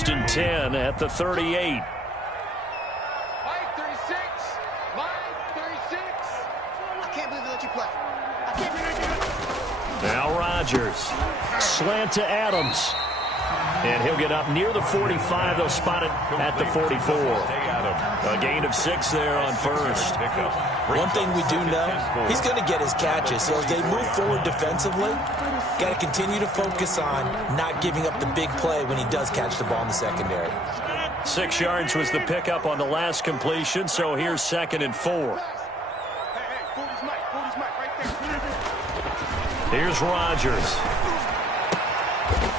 first and 10 at the 38. Mike 36. Mike 36. I can't believe they let you play. I can't believe they let you play. Now Rodgers. Slant to Adams. And he'll get up near the 45. They'll spot it at the 44. A gain of 6 there on first. One thing we do know, he's going to get his catches. So as they move forward defensively, got to continue to focus on not giving up the big play when he does catch the ball in the secondary. 6 yards was the pickup on the last completion, so here's 2nd and 4. Here's Rodgers.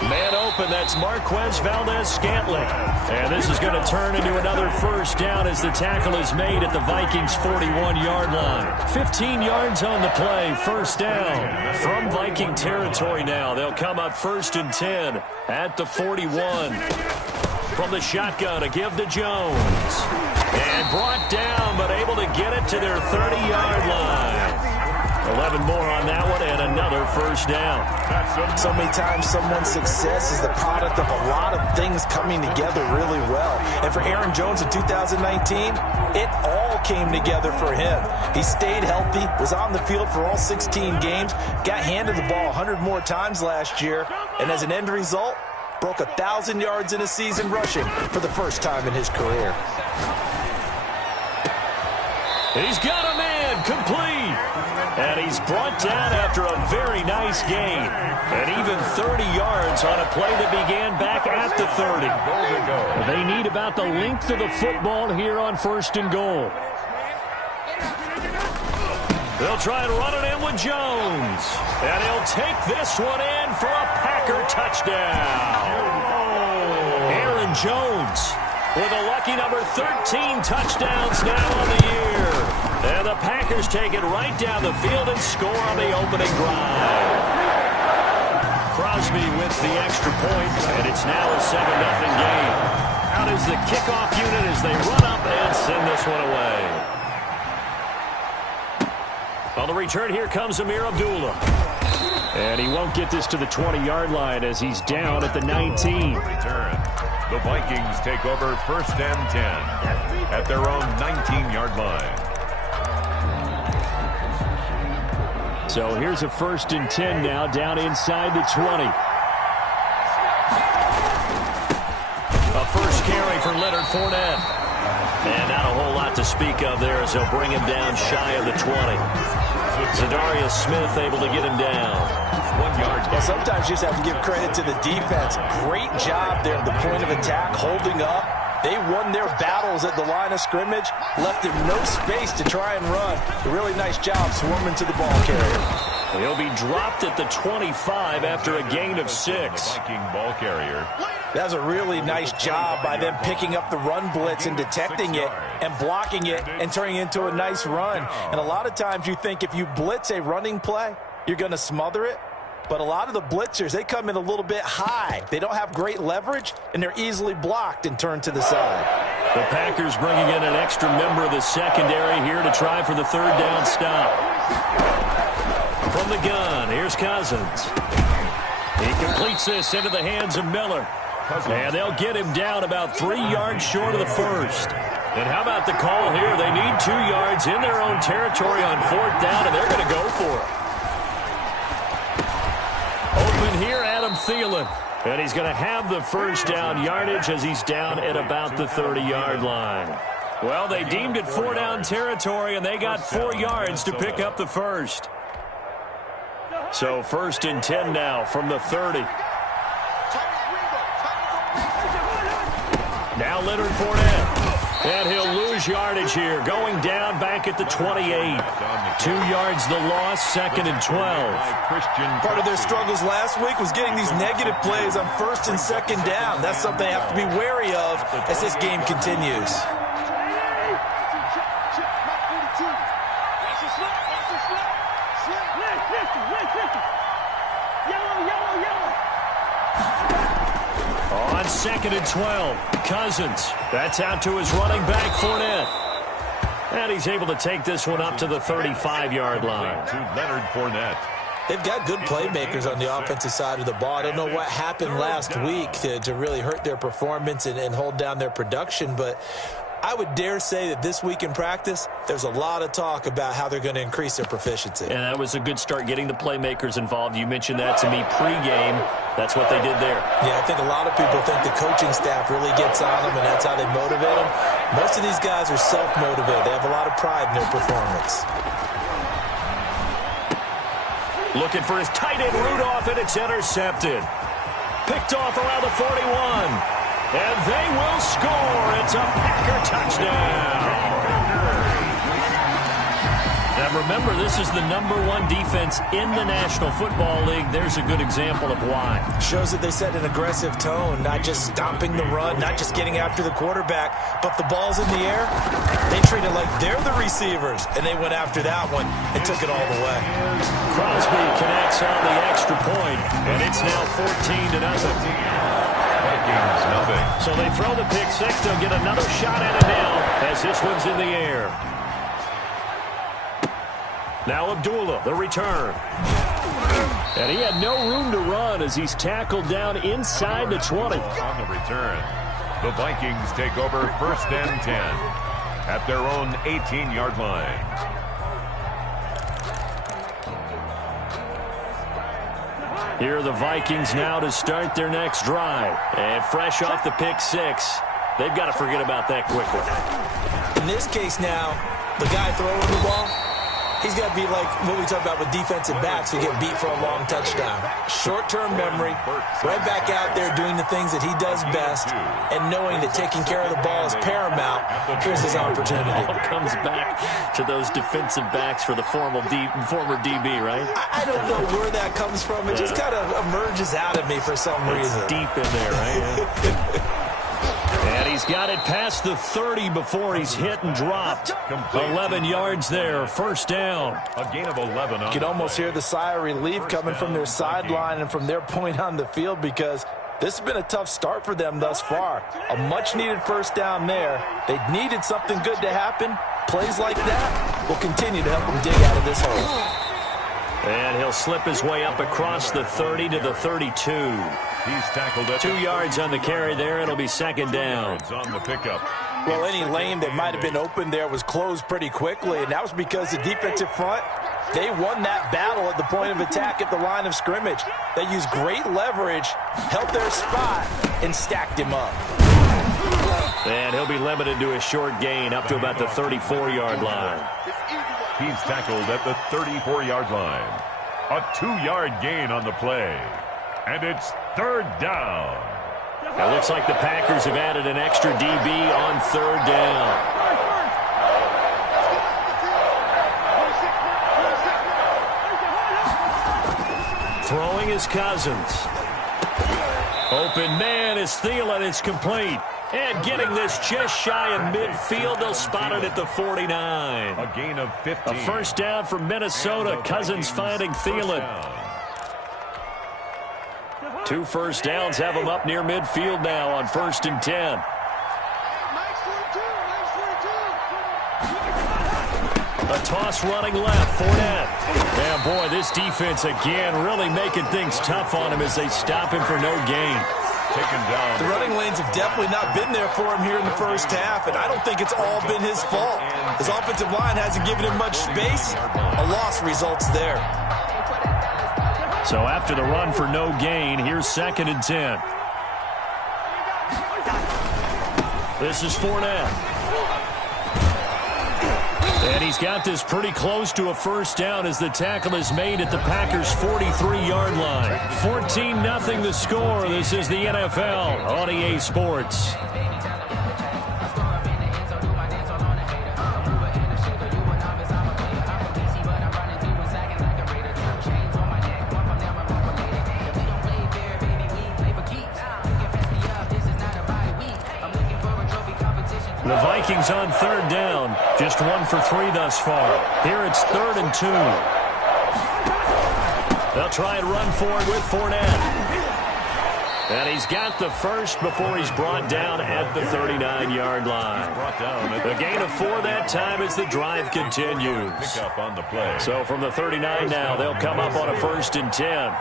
Man open, that's Marquez Valdez-Scantling. And this is going to turn into another first down as the tackle is made at the Vikings' 41-yard line. 15 yards on the play, first down. From Viking territory now, they'll come up 1st and 10 at the 41. From the shotgun, a give to Jones. And brought down, but able to get it to their 30-yard line. 11 more on that one, and another first down. So many times someone's success is the product of a lot of things coming together really well. And for Aaron Jones in 2019, it all came together for him. He stayed healthy, was on the field for all 16 games, got handed the ball 100 more times last year, and as an end result, broke 1,000 yards in a season rushing for the first time in his career. He's got a man complete. And he's brought down after a very nice gain. And even 30 yards on a play that began back at the 30. They need about the length of the football here on 1st and goal. They'll try and run it in with Jones. And he'll take this one in for a Packer touchdown. Aaron Jones with a lucky number 13 touchdowns now on the year. And the Packers take it right down the field and score on the opening drive. Crosby with the extra point, and it's now a 7-0 game. Out is the kickoff unit as they run up and send this one away. On the return, here comes Amir Abdullah. And he won't get this to the 20-yard line as he's down at the 19. Return. The Vikings take over 1st and 10 at their own 19-yard line. So here's a 1st and 10 now, down inside the 20. A first carry for Leonard Fournette. And not a whole lot to speak of there as they'll bring him down shy of the 20. Zadarius Smith able to get him down. 1 yard. Well, sometimes you just have to give credit to the defense. Great job there at the point of attack, holding up. They won their battles at the line of scrimmage, left him no space to try and run. A really nice job swarming to the ball carrier. He'll be dropped at the 25 after a gain of 6. Viking ball carrier. That was a really nice job by them picking up the run blitz and detecting it and blocking it and turning it into a nice run. And a lot of times you think if you blitz a running play, you're going to smother it. But a lot of the blitzers, they come in a little bit high. They don't have great leverage, and they're easily blocked and turned to the side. The Packers bringing in an extra member of the secondary here to try for the 3rd down stop. From the gun, here's Cousins. He completes this into the hands of Miller. And they'll get him down about 3 yards short of the 1st. And how about the call here? They need 2 yards in their own territory on 4th down, and they're going to go for it. Open here, Adam Thielen. And he's going to have the first down yardage as he's down at about the 30-yard line. Well, they deemed it 4-down territory, and they got 4 yards to pick up the first. So 1st and 10 now from the 30. Now Leonard Fournette. And he'll lose yardage here, going down back at the 28. 2 yards the loss, 2nd and 12. Part of their struggles last week was getting these negative plays on 1st and 2nd down. That's something they have to be wary of as this game continues. On 2nd and 12, Cousins. That's out to his running back, Fournette. And he's able to take this one up to the 35-yard line. To Leonard Fournette. They've got good playmakers on the offensive side of the ball. I don't know what happened last week to really hurt their performance and hold down their production, but I would dare say that this week in practice, there's a lot of talk about how they're going to increase their proficiency. And that was a good start, getting the playmakers involved. You mentioned that to me pregame. That's what they did there. Yeah, I think a lot of people think the coaching staff really gets on them, and that's how they motivate them. Most of these guys are self-motivated. They have a lot of pride in their performance. Looking for his tight end Rudolph, and it's intercepted. Picked off around the 41. And they will score. It's a Packer touchdown. Now remember, this is the #1 defense in the National Football League. There's a good example of why. Shows that they set an aggressive tone, not just stopping the run, not just getting after the quarterback, but the ball's in the air. They treat it like they're the receivers, and they went after that one and took it all the way. Crosby connects on the extra point, and it's now 14-0. Vikings, nothing. So they throw the pick six. They'll get another shot at it now as this one's in the air. Now Abdullah, the return. And he had no room to run as he's tackled down inside the 20. On the return, the Vikings take over 1st and 10 at their own 18-yard line. Here are the Vikings now to start their next drive. And fresh off the pick six, they've got to forget about that quickly. In this case now, the guy throwing the ball, he's got to be like what we talk about with defensive backs who get beat for a long touchdown. Short-term memory, right back out there doing the things that he does best, and knowing that taking care of the ball is paramount. Here's his opportunity. It all comes back to those defensive backs for the former DB, right? I don't know where that comes from. It just kind of emerges out of me for some reason. It's deep in there, right? And he's got it past the 30 before he's hit and dropped. 11 yards there, 1st down. A gain of 11. You can almost hear the sigh of relief coming from their sideline and from their point on the field, because this has been a tough start for them thus far. A much-needed 1st down there. They needed something good to happen. Plays like that will continue to help them dig out of this hole. And he'll slip his way up across the 30 to the 32. He's tackled at 2 yards on the carry there. It'll be 2nd down. On the pickup. Well, any lane that might have been open there was closed pretty quickly, and that was because the defensive front, they won that battle at the point of attack at the line of scrimmage. They used great leverage, held their spot, and stacked him up. And he'll be limited to a short gain up to about the 34-yard line. He's tackled at the 34-yard line. A 2-yard gain on the play. And it's 3rd down. It looks like the Packers have added an extra DB on 3rd down. Throwing is Cousins. Open man is Thielen. It's complete. And getting this just shy of midfield. They'll spot it at the 49. A gain of 15. A 1st down for Minnesota. Cousins finding Thielen. 2 1st downs have them up near midfield now on 1st and 10. A toss running left. Fournette. Yeah, boy, this defense again really making things tough on him as they stop him for no gain. Taken down. The running lanes have definitely not been there for him here in the 1st half, and I don't think it's all been his fault. His offensive line hasn't given him much space. A loss results there. So after the run for no gain, here's 2nd and 10. This is Fournette. And he's got this pretty close to a 1st down as the tackle is made at the Packers' 43-yard line. 14-0 the score. This is the NFL on EA Sports. The Vikings on 3rd down. Just 1 for 3 thus far. Here it's 3rd and 2. They'll try and run for it with Fournette. And he's got the first before he's brought down at the 39-yard line. The gain of 4 that time as the drive continues. Pick up on the play. So from the 39 now, they'll come up on a 1st and 10.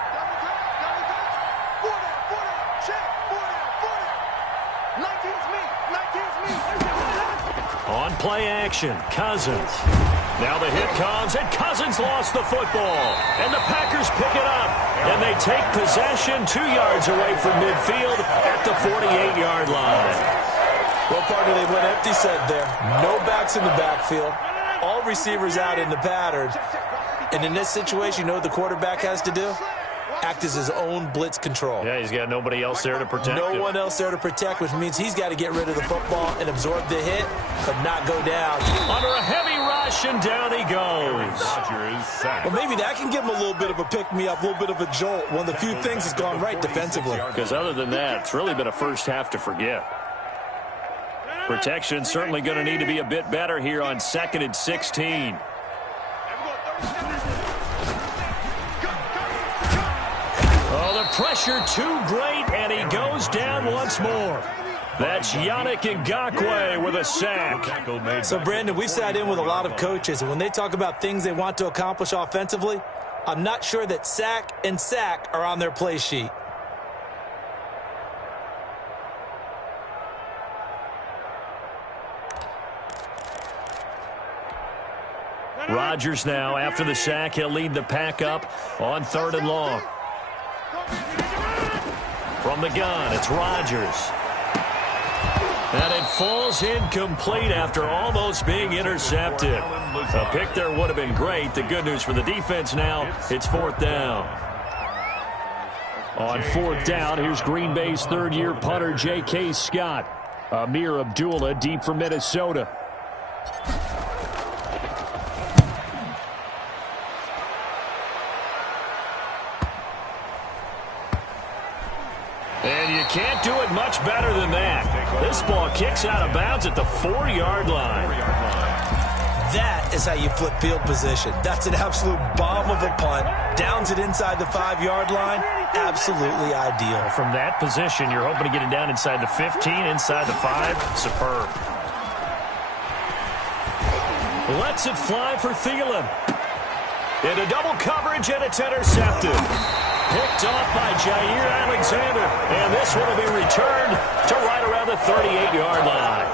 On play action, Cousins. Now the hit comes, and Cousins lost the football. And the Packers pick it up, and they take possession 2 yards away from midfield at the 48-yard line. Well, partner, they went empty set there. No backs in the backfield. All receivers out in the pattern. And in this situation, you know what the quarterback has to do? Act as his own blitz control. Yeah, he's got nobody else there to protect him. No one else there to protect, which means he's got to get rid of the football and absorb the hit, but not go down. Under a heavy rush, and down he goes. Rodgers sacked. Well, maybe that can give him a little bit of a pick-me-up, a little bit of a jolt. One of the few things that's gone right defensively. Because other than that, it's really been a first half to forget. Protection certainly going to need to be a bit better here on 2nd and 16. Oh, the pressure too great, and he goes down once more. That's Yannick Ngakoue with a sack. So, Brandon, we've sat in with a lot of coaches, and when they talk about things they want to accomplish offensively, I'm not sure that sack and sack are on their play sheet. Rodgers now, after the sack, he'll lead the pack up on 3rd and long. From the gun, it's Rodgers. And it falls incomplete after almost being intercepted. A pick there would have been great. The good news for the defense now, it's 4th down. On 4th down, here's Green Bay's 3rd-year punter, J.K. Scott. Amir Abdullah deep for Minnesota. And you can't do it much better than that. This ball kicks out of bounds at the 4-yard line. That is how you flip field position. That's an absolute bomb of a punt. Downs it inside the 5-yard line. Absolutely ideal. From that position, you're hoping to get it down inside the 15, inside the 5. Superb. Lets it fly for Thielen. Into double coverage, and it's intercepted. Picked off by Jair Alexander. And this one will be returned to right around the 38-yard line.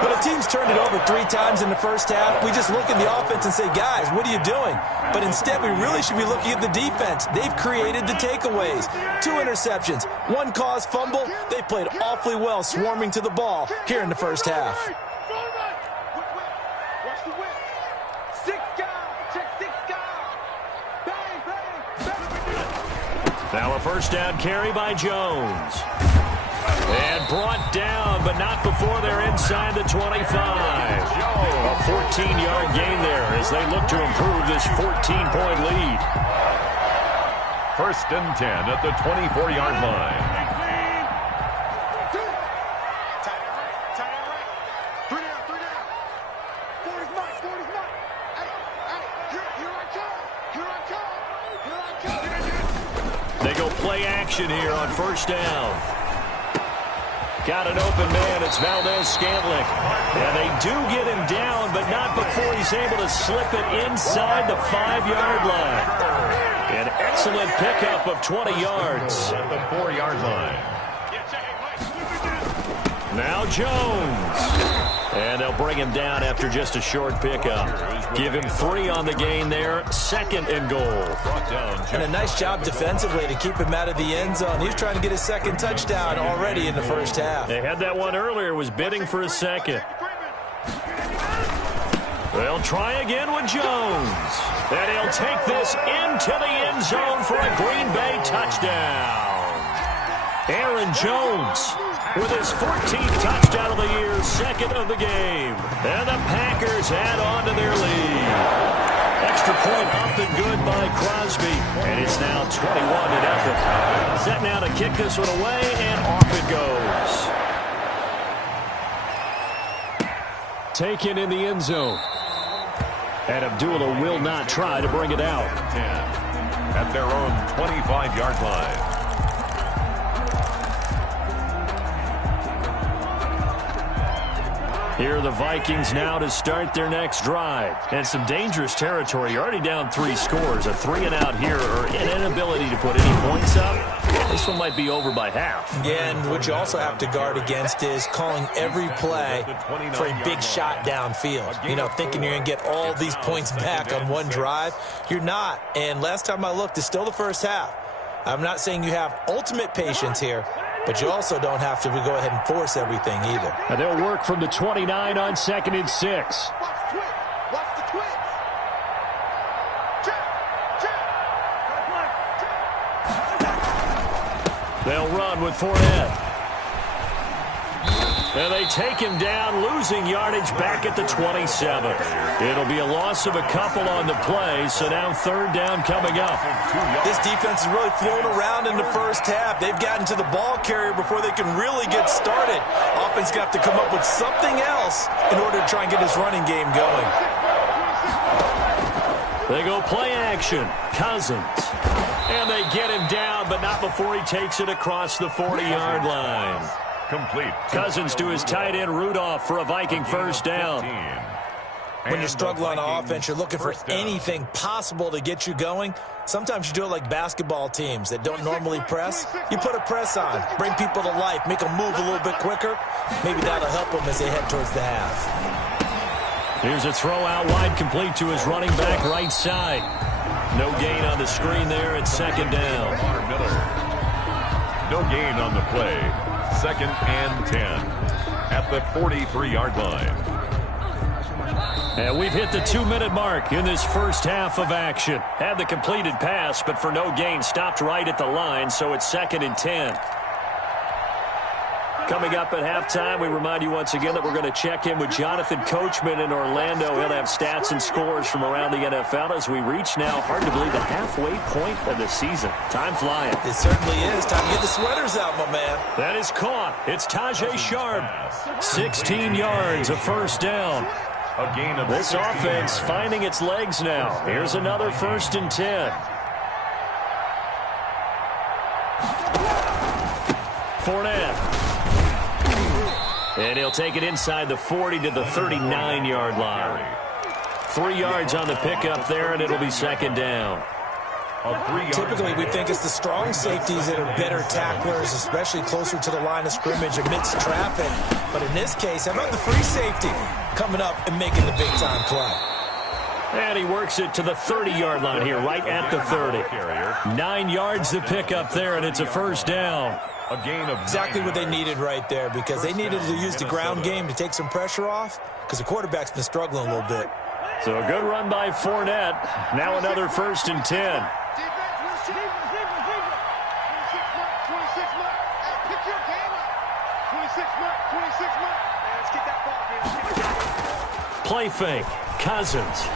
But a team's turned it over 3 times in the first half. We just look at the offense and say, guys, what are you doing? But instead, we really should be looking at the defense. They've created the takeaways. 2 interceptions, 1 caused fumble. They played awfully well swarming to the ball here in the first half. Now a first down carry by Jones. And brought down, but not before they're inside the 25. A 14-yard gain there as they look to improve this 14-point lead. 1st and 10 at the 24-yard line. They go play action here on 1st down. Got an open man. It's Valdez-Scantling. And they do get him down, but not before he's able to slip it inside the 5-yard line. An excellent pickup of 20 yards. At the 4-yard line. Now Jones. And they'll bring him down after just a short pickup. Give him 3 on the gain there. 2nd and goal. And a nice job defensively to keep him out of the end zone. He's trying to get his 2nd touchdown already in the first half. They had that one earlier, was bidding for a 2nd. They'll try again with Jones. And he'll take this into the end zone for a Green Bay touchdown. Aaron Jones with his 14th touchdown of the year, 2nd of the game. And the Packers add on to their lead. Extra point up and good by Crosby. And it's now 21-0. Set now to kick this one away, and off it goes. Taken in the end zone. And Abdullah will not try to bring it out. 10 at their own 25-yard line. Here are the Vikings now to start their next drive. And some dangerous territory. You're already down 3 scores. A 3-and-out here or an inability to put any points up. This one might be over by half. Yeah, and what you also have to guard against is calling every play for a big shot downfield. You know, thinking you're going to get all these points back on one drive. You're not. And last time I looked, it's still the first half. I'm not saying you have ultimate patience here, but you also don't have to go ahead and force everything either. And they'll work from the 29 on 2nd and 6. Watch the twitch. Watch the twitch. Check. They'll run with Fournette. And they take him down, losing yardage back at the 27. It'll be a loss of a couple on the play, so now 3rd down coming up. This defense has really flown around in the first half. They've gotten to the ball carrier before they can really get started. Offense got to come up with something else in order to try and get his running game going. They go play action. Cousins. And they get him down, but not before he takes it across the 40-yard line. Complete. Cousins to his tight end Rudolph for a Viking first down. When you struggle on offense, you're looking for anything possible to get you going. Sometimes you do it like basketball teams that don't normally press. You put a press on, bring people to life, make them move a little bit quicker. Maybe that'll help them as they head towards the half. Here's a throw out wide, complete to his running back right side. No gain on the screen there at 2nd down. No gain on the play. 2nd and 10 at the 43-yard line. And we've hit the 2-minute mark in this first half of action. Had the completed pass, but for no gain, stopped right at the line, so it's 2nd and 10. Coming up at halftime, we remind you once again that we're going to check in with Jonathan Coachman in Orlando. He'll have stats and scores from around the NFL as we reach now, hard to believe, the halfway point of the season. Time flying. It certainly is. Time to get the sweaters out, my man. That is caught. It's Tajay Sharp. 16 yards, a first down. A gain of this offense finding its legs now. Here's another 1st and 10. Fournette. And he'll take it inside the 40 to the 39-yard line. 3 yards on the pickup there, and it'll be 2nd down. Typically, we think it's the strong safeties that are better tacklers, especially closer to the line of scrimmage amidst traffic. But in this case, how about the free safety coming up and making the big-time play? And he works it to the 30-yard line here, right at the 30. 9 yards to pick up there, and it's a first down. A gain of exactly what they needed right there, because they needed to use the ground game to take some pressure off, because the quarterback's been struggling a little bit. So a good run by Fournette. Now another 1st and 10. Play fake. Cousins.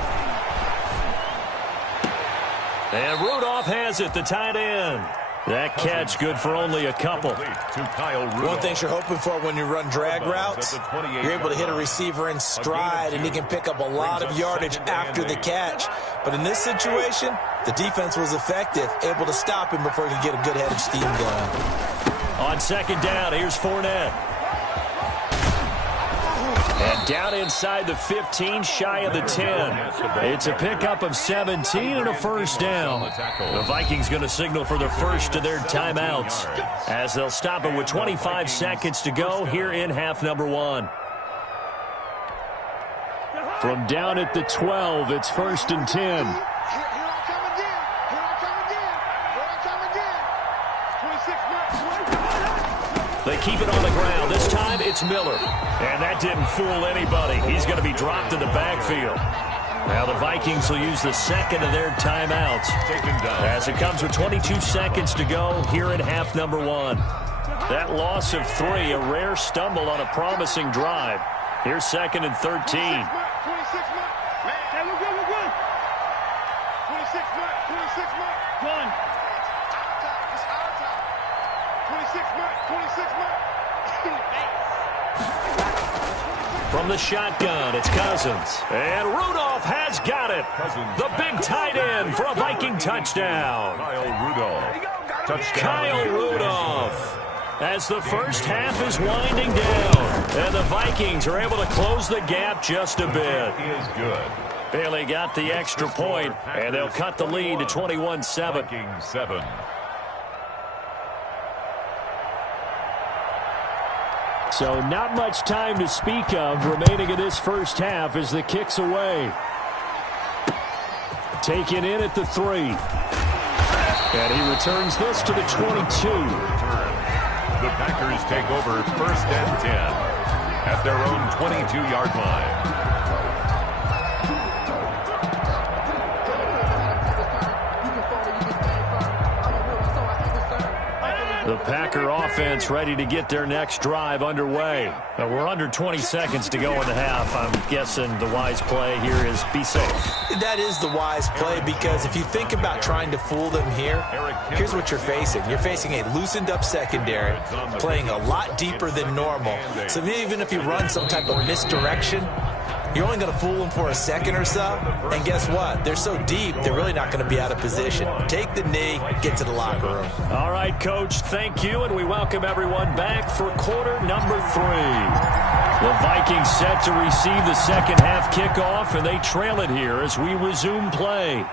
And Rudolph has it, the tight end. That catch good for only a couple. One thing you're hoping for when you run drag routes, you're able to hit a receiver in stride, and he can pick up a lot of yardage after the catch. But in this situation, the defense was effective, able to stop him before he could get a good head of steam going. On 2nd down, here's Fournette. And down inside the 15, shy of the 10. It's a pickup of 17 and a first down. The Vikings going to signal for the first of their timeouts as they'll stop it with 25 seconds to go here in half number 1. From down at the 12, it's 1st and 10. They keep it on the ground. This time it's Miller. And that didn't fool anybody. He's going to be dropped in the backfield. Now the Vikings will use the 2nd of their timeouts as it comes with 22 seconds to go here in half number 1. That loss of 3, a rare stumble on a promising drive. Here's 2nd and 13. From the shotgun, it's Cousins. And Rudolph has got it. The big tight end for a Viking touchdown. Kyle Rudolph. As the first half is winding down. And the Vikings are able to close the gap just a bit. Is good. Bailey got the extra point, and they'll cut the lead to 21-7. Vikings 7. So not much time to speak of remaining in this first half as the kick's away. Taken in at the 3. And he returns this to the 22. The Packers take over 1st and 10 at their own 22-yard line. The Packer offense ready to get their next drive underway. Now we're under 20 seconds to go in the half. I'm guessing the wise play here is be safe. That is the wise play, because if you think about trying to fool them here, here's what you're facing. You're facing a loosened up secondary, playing a lot deeper than normal. So even if you run some type of misdirection, you're only going to fool them for a second or so. And guess what? They're so deep, they're really not going to be out of position. Take the knee, get to the locker room. All right, Coach, thank you, and we welcome everyone back for quarter number 3. The Vikings set to receive the second half kickoff, and they trail it here as we resume play.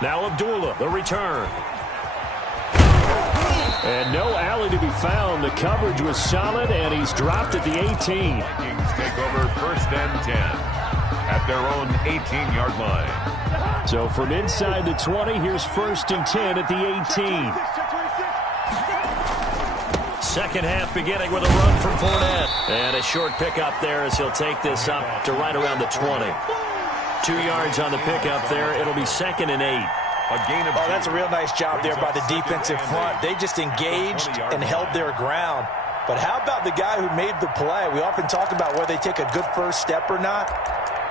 Now Abdullah, the return. And no alley to be found. The coverage was solid, and he's dropped at the 18. Vikings take over 1st and 10 at their own 18-yard line. So from inside the 20, here's 1st and 10 at the 18. Second half beginning with a run from Fournette. And a short pickup there as he'll take this up to right around the 20. 2 yards on the pickup there. It'll be 2nd and 8. Oh, that's a real nice job there by the defensive front. They just engaged and held their ground. But how about the guy who made the play? We often talk about whether they take a good first step or not.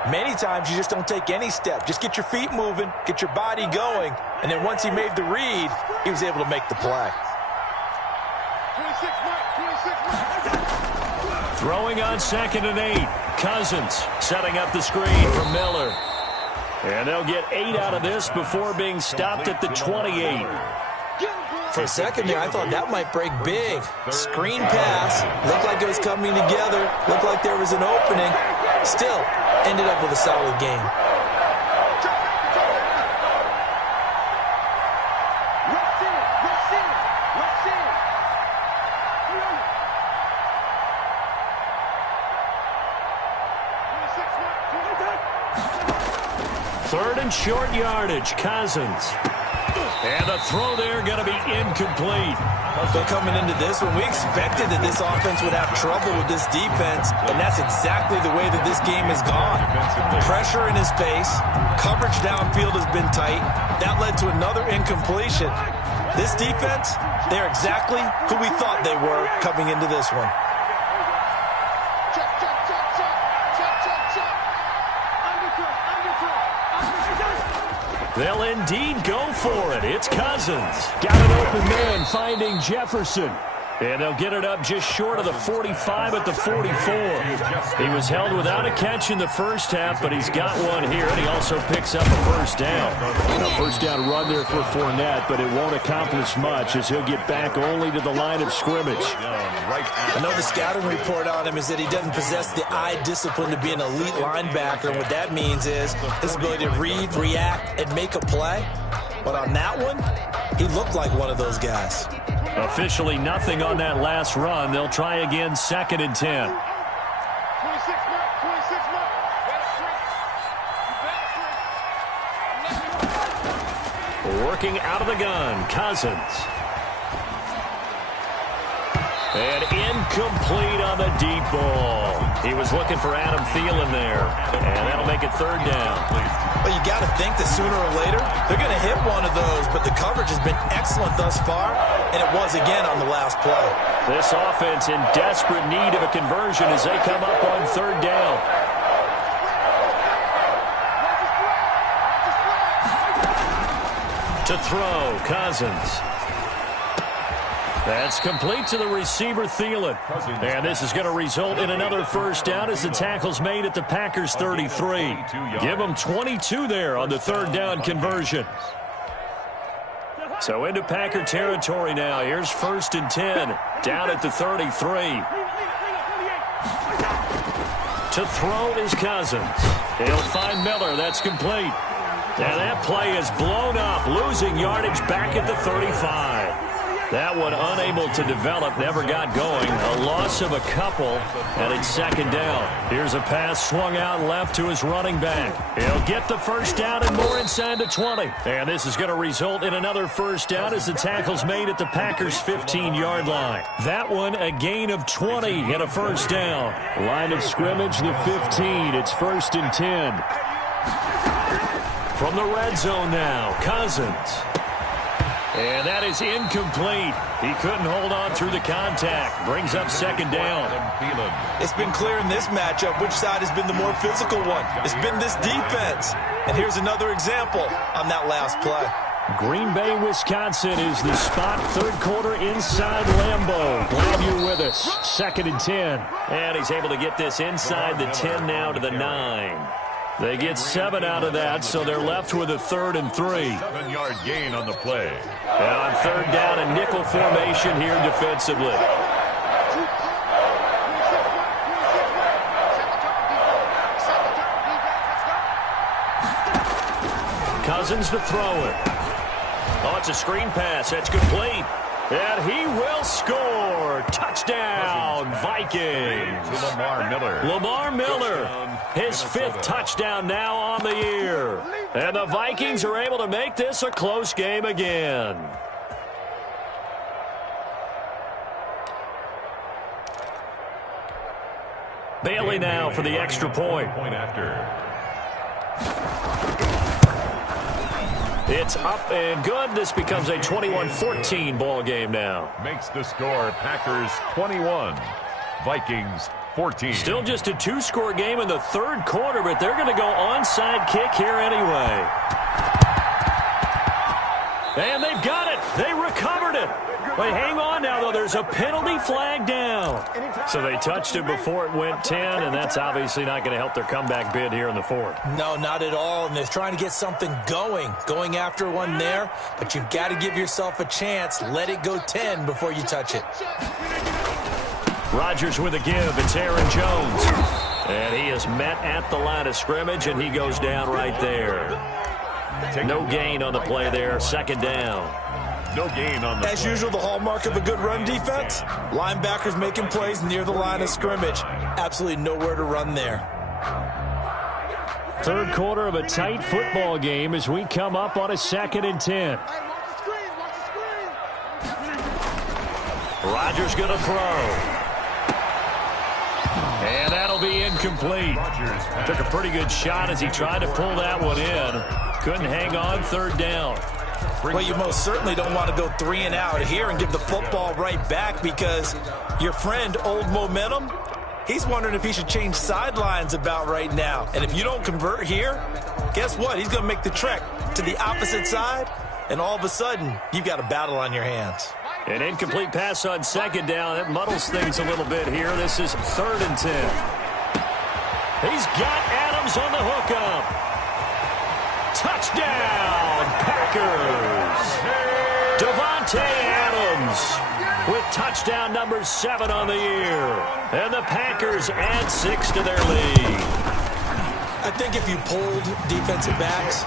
Many times you just don't take any step. Just get your feet moving, get your body going, and then once he made the read, he was able to make the play. Throwing on 2nd and 8. Cousins setting up the screen for Miller. And they'll get 8 out of this before being stopped at the 28. For a second there, I thought that might break big. Screen pass. Looked like it was coming together. Looked like there was an opening. Still, ended up with a solid game. Third and short yardage, Cousins. And the throw there going to be incomplete. But coming into this one, we expected that this offense would have trouble with this defense, and that's exactly the way that this game has gone. Pressure in his face, coverage downfield has been tight. That led to another incompletion. This defense, they're exactly who we thought they were coming into this one. They'll indeed go for it. It's Cousins. Got an open man finding Jefferson. And they'll get it up just short of the 45 at the 44. He was held without a catch in the first half, but he's got one here, and he also picks up a first down. A first down run there for Fournette, but it won't accomplish much as he'll get back only to the line of scrimmage. I know the scouting report on him is that he doesn't possess the eye discipline to be an elite linebacker. What that means is his ability to read, react, and make a play. But on that one, he looked like one of those guys. Officially nothing on that last run. They'll try again, 2nd and 10. Working out of the gun, Cousins. And incomplete on the deep ball. He was looking for Adam Thielen there. And that'll make it 3rd down. Well, you got to think that sooner or later, they're going to hit one of those, but the coverage has been excellent thus far, and it was again on the last play. This offense in desperate need of a conversion as they come up on 3rd down. To throw, Cousins. That's complete to the receiver, Thielen. And this is going to result in another first down as the tackle's made at the Packers' 33. Give them 22 there on the 3rd down conversion. So into Packer territory now. Here's 1st and 10, down at the 33. To throw is Cousins. He'll find Miller. That's complete. And that play is blown up, losing yardage back at the 35. That one unable to develop, never got going. A loss of a couple, and it's second down. Here's a pass swung out left to his running back. He'll get the first down and more inside the 20. And this is going to result in another first down as the tackle's made at the Packers' 15-yard line. That one a gain of 20 and a first down. Line of scrimmage, the 15. It's 1st and 10. From the red zone now, Cousins. And that is incomplete. He couldn't hold on through the contact. Brings up second down. It's been clear in this matchup which side has been the more physical one. It's been this defense. And here's another example on that last play. Green Bay, Wisconsin is the spot. Third quarter inside Lambeau. Glad you're with us. 2nd and 10. And he's able to get this inside the 10 now to the 9. They get 7 out of that, so they're left with a 3rd and 3. 7-yard gain on the play. And on 3rd down, a nickel formation here defensively. Cousins to throw it. Oh, it's a screen pass. That's complete. And he will score. Touchdown, Vikings. Lamar Miller. Lamar Miller, his 5th touchdown now on the year. And the Vikings are able to make this a close game again. Bailey now for the extra point. Point after. It's up and good. This becomes a 21-14 ball game now. Makes the score Packers 21, Vikings 14. Still just a 2-score game in the 3rd quarter, but they're going to go onside kick here anyway. And they've got it. They recovered it. Wait, hang on now, though. There's a penalty flag down. So they touched it before it went 10, and that's obviously not going to help their comeback bid here in the 4th. No, not at all, and they're trying to get something going after one there, but you've got to give yourself a chance. Let it go 10 before you touch it. Rodgers with a give. It's Aaron Jones. And he is met at the line of scrimmage, and he goes down right there. No gain on the play there. 2nd down. No gain on the As play. usual, the hallmark of a good run defense, linebackers making plays near the line of scrimmage. Absolutely nowhere to run there. 3rd quarter of a tight football game as we come up on a 2nd and 10. Rodgers going to throw. And that'll be incomplete. Took a pretty good shot as he tried to pull that one in. Couldn't hang on. 3rd down. Well, you most certainly don't want to go 3 and out here and give the football right back because your friend, Old Momentum, he's wondering if he should change sidelines about right now. And if you don't convert here, guess what? He's going to make the trek to the opposite side, and all of a sudden, you've got a battle on your hands. An incomplete pass on 2nd down. That muddles things a little bit here. This is 3rd and 10. He's got Adams on the hookup. Touchdown, Packers. Devontae Adams with touchdown number 7 on the year. And the Packers add 6 to their lead. I think if you polled defensive backs,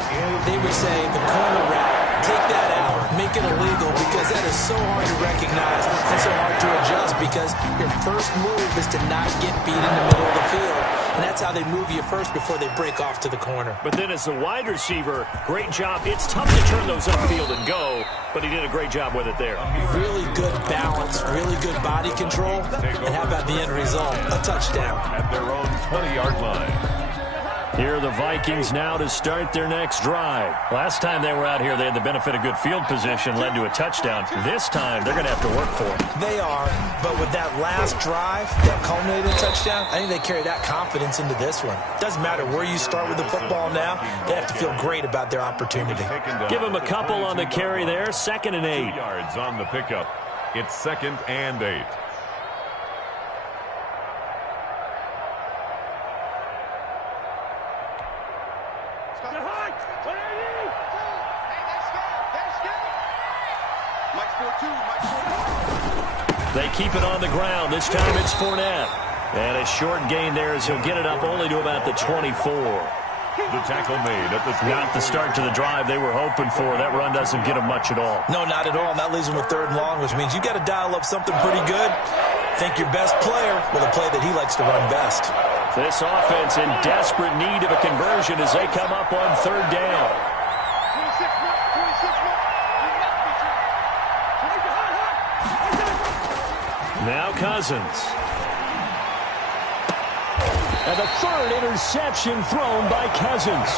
they would say the corner route, take that out, make it illegal, because that is so hard to recognize and so hard to adjust because your first move is to not get beat in the middle of the field. And that's how they move you first before they break off to the corner. But then as the wide receiver, great job. It's tough to turn those upfield and go, but he did a great job with it there. Really good balance, really good body control, and how about the end result? A touchdown. At their own 20-yard line. Here are the Vikings now to start their next drive. Last time they were out here, they had the benefit of good field position, led to a touchdown. This time, they're going to have to work for it. They are, but with that last drive, that culminated touchdown, I think they carry that confidence into this one. Doesn't matter where you start with the football now, they have to feel great about their opportunity. Give them a couple on the carry there, 2nd and 8. 2 yards on the pickup. It's 2nd and 8. They keep it on the ground. This time it's Fournette. And a short gain there as he'll get it up only to about the 24. The tackle made at the Not the start to the drive they were hoping for. That run doesn't get them much at all. No, not at all. And that leaves them with 3rd and long, which means you got to dial up something pretty good. Think your best player with a play that he likes to run best. This offense in desperate need of a conversion as they come up on 3rd down. Now Cousins. And the 3rd interception thrown by Cousins.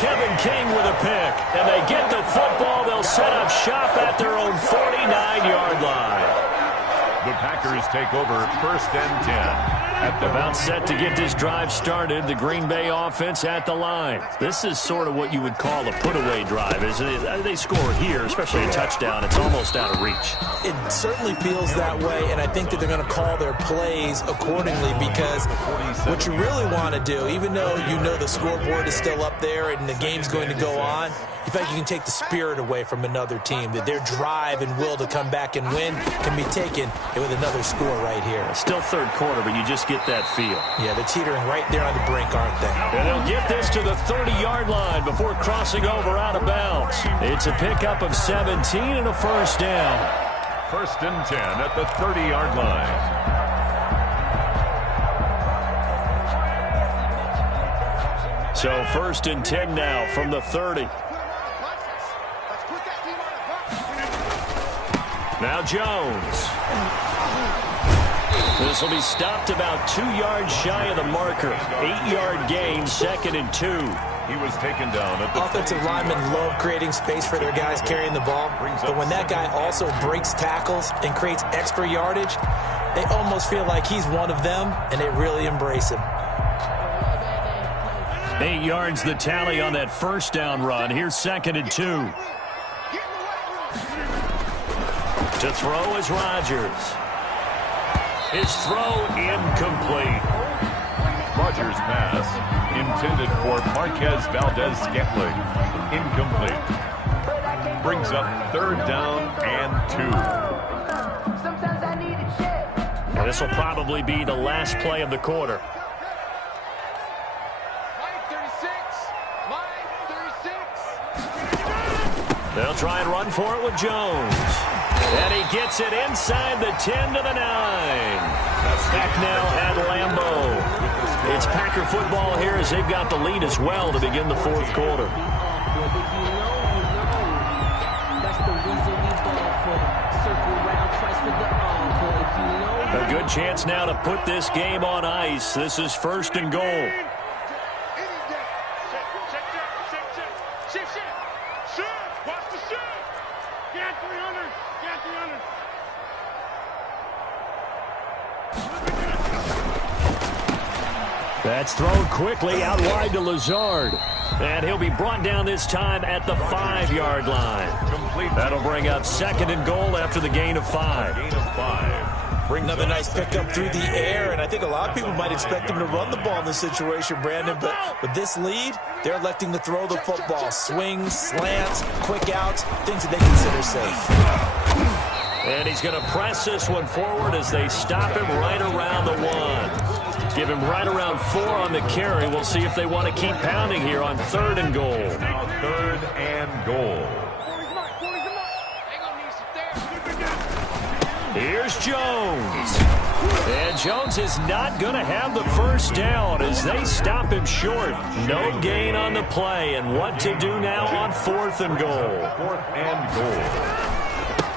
Kevin King with a pick. And they get the football. They'll set up shop at their own 49-yard line. The Packers take over 1st and 10. About set to get this drive started. The Green Bay offense at the line. This is sort of what you would call a put-away drive, isn't it? They score here, especially a touchdown. It's almost out of reach. It certainly feels that way, and I think that they're going to call their plays accordingly because what you really want to do, even though you know the scoreboard is still up there and the game's going to go on, you feel like you can take the spirit away from another team, that their drive and will to come back and win can be taken with another score right here. Still 3rd quarter, but you just get that feel. Yeah, they're teetering right there on the brink, aren't they? And they'll get this to the 30-yard line before crossing over out of bounds. It's a pickup of 17 and a 1st down. 1st and 10 at the 30-yard line. So 1st and 10 now from the 30. Now Jones. This will be stopped about 2 yards shy of the marker. 8-yard gain, 2nd and 2. He was taken down at the offensive linemen love creating space for their guys carrying the ball, but when that guy also breaks tackles and creates extra yardage, they almost feel like he's one of them, and they really embrace him. 8 yards the tally on that 1st down run. Here's 2nd and 2. To throw is Rodgers. His throw incomplete. Rodgers' pass intended for Marquez Valdez-Scantling. Incomplete. Brings up 3rd down and 2. And this will probably be the last play of the quarter. They'll try and run for it with Jones. And he gets it inside the 10 to the 9. Back now at Lambeau. It's Packer football here as they've got the lead as well to begin the 4th quarter. A good chance now to put this game on ice. This is 1st and goal. That's thrown quickly out wide to Lazard. And he'll be brought down this time at the 5-yard line. That'll bring up 2nd and goal after the gain of 5. Another nice pickup through the air, and I think a lot of people might expect him to run the ball in this situation, Brandon, but with this lead, they're electing to throw the football. Swings, slants, quick outs, things that they consider safe. And he's going to press this one forward as they stop him right around the 1. Give him right around 4 on the carry. We'll see if they want to keep pounding here on 3rd and goal. Now 3rd and goal. Here's Jones. And Jones is not going to have the 1st down as they stop him short. No gain on the play. And what to do now on 4th and goal. 4th and goal.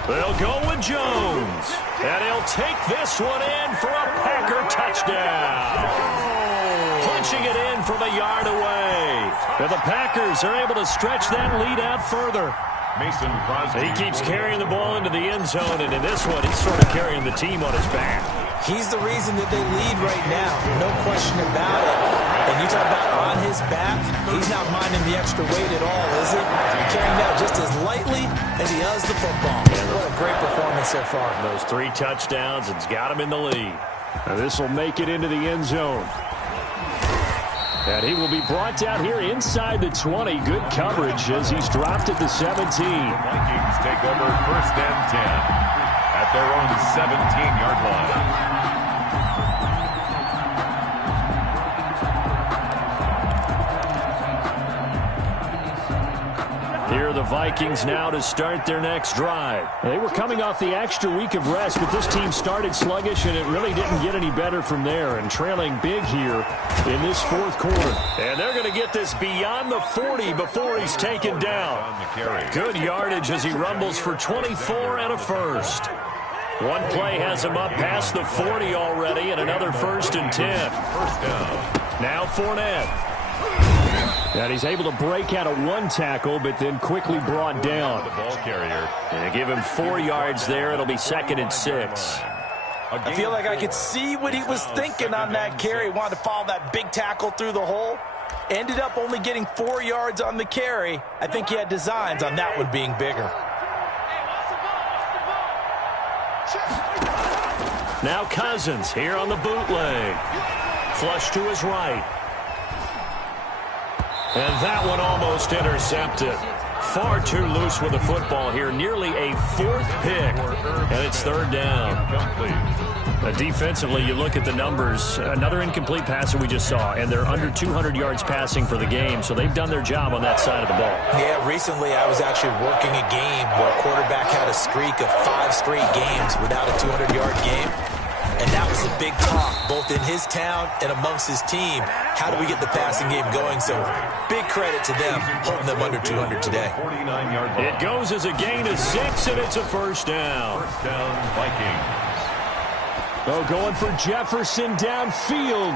They'll go with Jones. And he'll take this one in for a Packer touchdown. Punching it in from a yard away. And the Packers are able to stretch that lead out further. Mason Crosby. He keeps carrying the ball into the end zone, and in this one, he's sort of carrying the team on his back. He's the reason that they lead right now. No question about it. And you talk about on his back, he's not minding the extra weight at all, is he? Carrying that just as lightly as he does the football. What a great performance so far. Those 3 touchdowns, it's got him in the lead. Now this will make it into the end zone. And he will be brought down here inside the 20. Good coverage as he's dropped at the 17. The Vikings take over 1st and 10 at their own 17-yard line. Here are the Vikings now to start their next drive. They were coming off the extra week of rest, but this team started sluggish, and it really didn't get any better from there, and trailing big here in this fourth quarter. And they're going to get this beyond the 40 before he's taken down. Good yardage as he rumbles for 24 and a first. One play has him up past the 40 already, and another 1st and 10. First down. Now Fournette. And he's able to break out of one tackle, but then quickly brought down. The ball carrier. And give him 4 yards there. It'll be 2nd and 6. I feel like I could see what he was thinking on that carry. Wanted to follow that big tackle through the hole. Ended up only getting 4 yards on the carry. I think he had designs on that one being bigger. Now Cousins here on the bootleg. Flush to his right. And that one almost intercepted. Far too loose with the football here. Nearly a 4th pick. And it's 3rd down. Defensively, you look at the numbers. Another incomplete pass that we just saw. And they're under 200 yards passing for the game. So they've done their job on that side of the ball. Yeah, recently I was actually working a game where a quarterback had a streak of 5 straight games without a 200-yard game. And that was a big talk, both in his town and amongst his team. How do we get the passing game going? So big credit to them, holding them under 200 today. It goes as a gain of 6, and it's a 1st down. First down, Vikings. Oh, going for Jefferson downfield.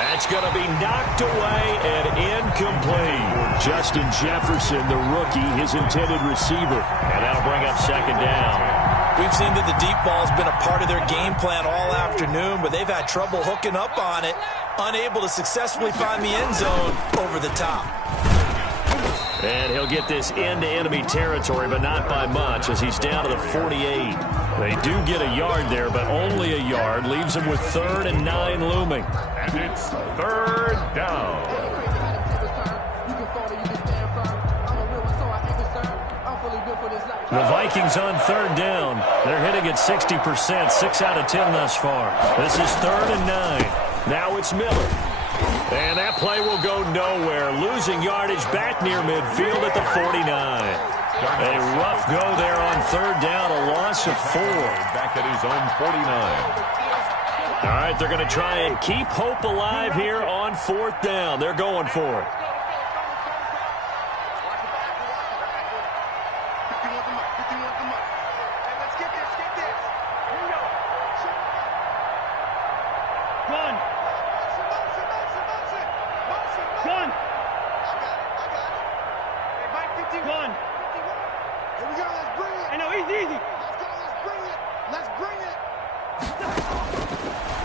That's going to be knocked away and incomplete. Justin Jefferson, the rookie, his intended receiver. And that'll bring up 2nd down. We've seen that the deep ball has been a part of their game plan all afternoon, but they've had trouble hooking up on it, unable to successfully find the end zone over the top. And he'll get this into enemy territory, but not by much, as he's down to the 48. They do get a yard there, but only a yard. Leaves him with 3rd and 9 looming. And it's 3rd down. The Vikings on 3rd down. They're hitting at 60%, 6 out of 10 thus far. This is 3rd and 9. Now it's Miller. And that play will go nowhere. Losing yardage back near midfield at the 49. A rough go there on 3rd down, a loss of 4. Back at his own 49. All right, they're going to try and keep hope alive here on 4th down. They're going for it.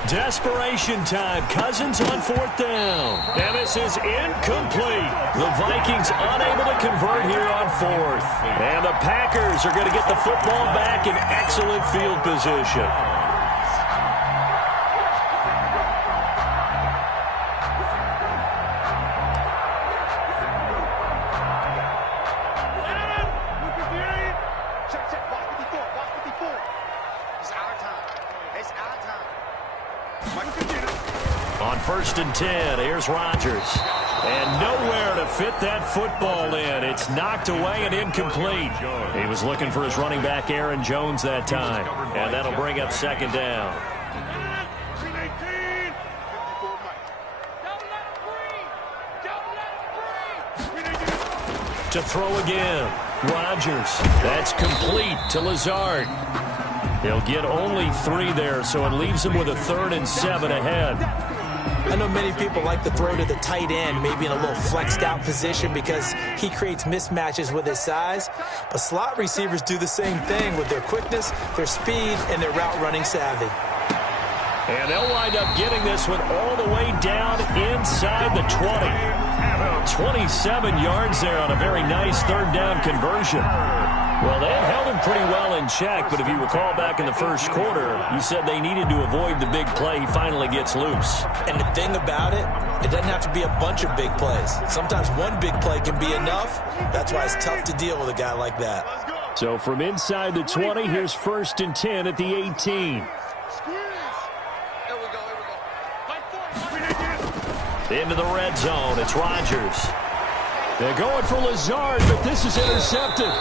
Desperation time. Cousins on 4th down. And this is incomplete. The Vikings unable to convert here on 4th. And the Packers are going to get the football back in excellent field position. On 1st and 10, here's Rodgers. And nowhere to fit that football in. It's knocked away and incomplete. He was looking for his running back, Aaron Jones, that time. And that'll bring up 2nd down. To throw again. Rodgers. That's complete to Lazard. He'll get only 3 there, so it leaves him with a 3rd and 7 ahead. I know many people like to throw to the tight end, maybe in a little flexed out position because he creates mismatches with his size. But slot receivers do the same thing with their quickness, their speed, and their route running savvy. And they'll wind up getting this one all the way down inside the 20. 27 yards there on a very nice 3rd down conversion. Well, they had held him pretty well in check, but if you recall back in the first quarter, you said they needed to avoid the big play. He finally gets loose. And the thing about it, it doesn't have to be a bunch of big plays. Sometimes one big play can be enough. That's why it's tough to deal with a guy like that. So from inside the 20, here's 1st and 10 at the 18. Into the red zone. It's Rodgers. They're going for Lazard, but this is intercepted.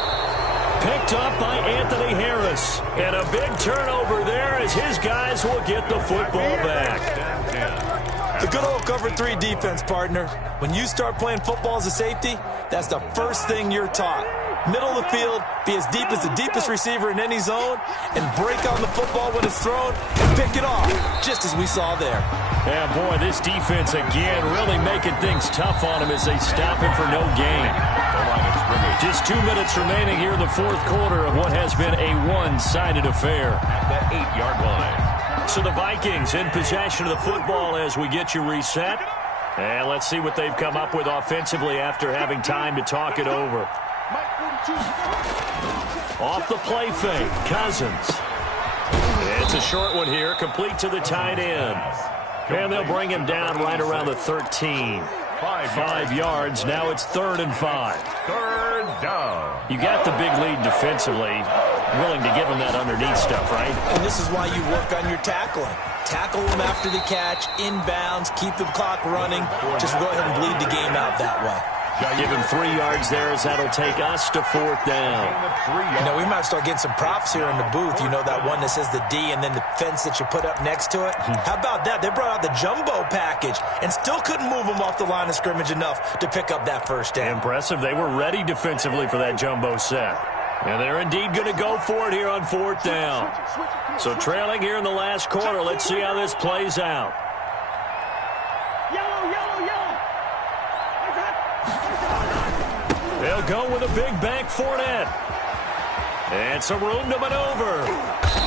Picked up by Anthony Harris. And a big turnover there as his guys will get the football back. The good old cover 3 defense, partner. When you start playing football as a safety, that's the first thing you're taught. Middle of the field, be as deep as the deepest receiver in any zone, and break on the football when it's thrown and pick it off, just as we saw there. Yeah, boy, this defense again really making things tough on him as they stop him for no gain. Just 2 minutes remaining here in the fourth quarter of what has been a one-sided affair. At the 8-yard line. So the Vikings in possession of the football as we get you reset. And let's see what they've come up with offensively after having time to talk it over. Off the play fake, Cousins. It's a short one here, complete to the tight end. And they'll bring him down right around the 13. 5 yards. Now it's 3rd and 5. Third down. You got the big lead defensively. Willing to give him that underneath stuff, right? And this is why you work on your tackling. Tackle them after the catch, inbounds, keep the clock running. Just go ahead and bleed the game out that way. Give him 3 yards there as that'll take us to 4th down. You know, we might start getting some props here in the booth. You know, that one that says the D and then the fence that you put up next to it? How about that? They brought out the jumbo package and still couldn't move them off the line of scrimmage enough to pick up that first down. Impressive. They were ready defensively for that jumbo set. And they're indeed going to go for it here on 4th down. So trailing here in the last quarter. Let's see how this plays out. They'll go with a big bank Fournette. And some room to maneuver.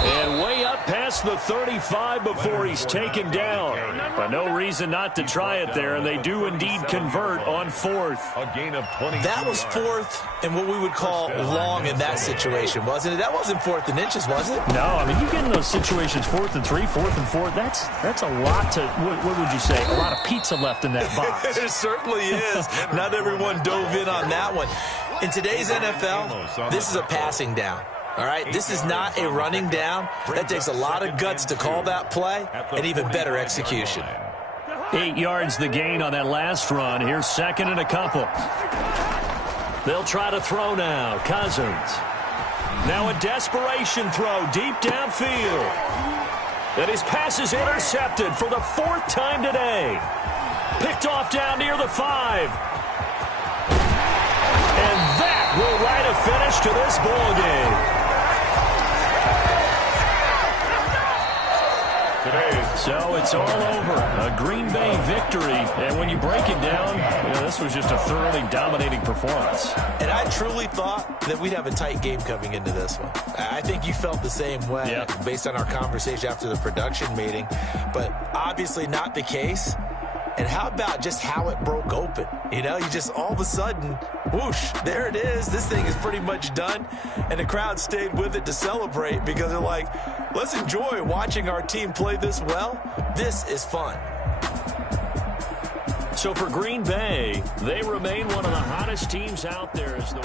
And way up past the 35 before he's taken down. But no reason not to try it there, and they do indeed convert on 4th. A gain of 20. That was 4th and what we would call long in that situation, wasn't it? That wasn't 4th and inches, was it? No, I mean, you get in those situations 4th and 3, 4th and 4. That's a lot to, what would you say, a lot of pizza left in that box. It certainly is. Not everyone dove in on that one. In today's NFL, this is a passing down. All right, this is not a running down. That takes a lot of guts to call that play and even better execution. 8 yards the gain on that last run. Here's 2nd and a couple. They'll try to throw now. Cousins. Now a desperation throw deep downfield. And his pass is intercepted for the 4th time today. Picked off down near the 5. And that will write a finish to this ball game. So it's all over. A Green Bay victory. And when you break it down, you know, this was just a thoroughly dominating performance. And I truly thought that we'd have a tight game coming into this one. I think you felt the same way based on our conversation after the production meeting. But obviously not the case. And how about just how it broke open? You know, you just all of a sudden, whoosh, there it is. This thing is pretty much done. And the crowd stayed with it to celebrate because they're like, let's enjoy watching our team play this well. This is fun. So for Green Bay, they remain one of the hottest teams out there as the